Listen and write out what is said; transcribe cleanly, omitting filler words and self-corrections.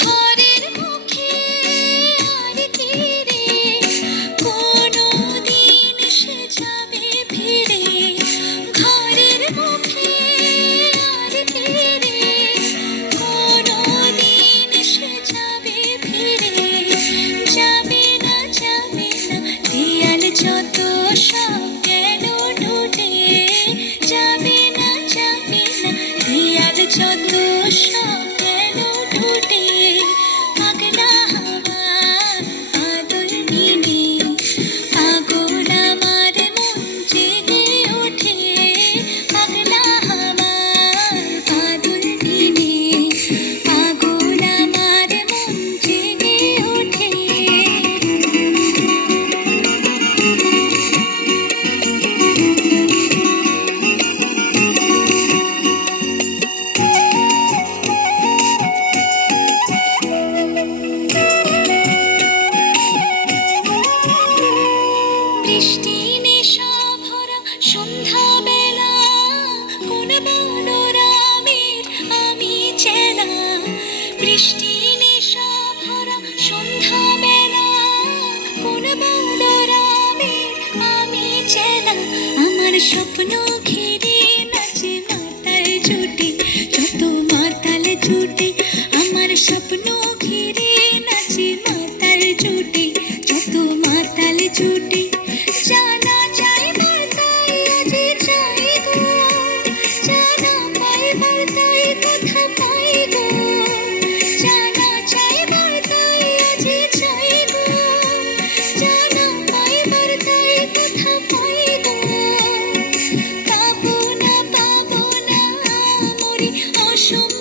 ঘরের মুখে আর তীরে কোনো দিন সে যাবে ফিরে, ঘরের মুখে আর তীরে কোনো দিন সে যাবে ফিরে, যাবে না দেয়াল যত সব গেল টুটে, যাবে না দেয়াল যত সব গেল টুটে, পাগলা হাওয়া আদর নিনে পাগল আমার মন জেগে ওঠে, পাগলা হাওয়া আদর নিনে পাগল আমার মন জেগে ওঠে। বৃষ্টি নেশা ভরা সন্ধ্যাবেলা, কোন মনোরামের আমি চেলা, বৃষ্টি নেশা ভরা সন্ধ্যাবেলা, কোন মনোরামের আমি চেলা, আমার স্বপ্ন ঘিরে নাচে মাতাল জুটে, যত মাতাল জুটে, আমার স্বপ্ন ঘিরে নাচে মাতাল জুটে, যত মাতাল জুটে, জানা চাইবার তাই আজি চাই গো, জানা পাইবার তাই কোথা পাই গো, জানা চাইবার তাই আজি চাই গো, জানা পাইবার তাই কোথা পাই গো, পাবো না মরি অসম্ভব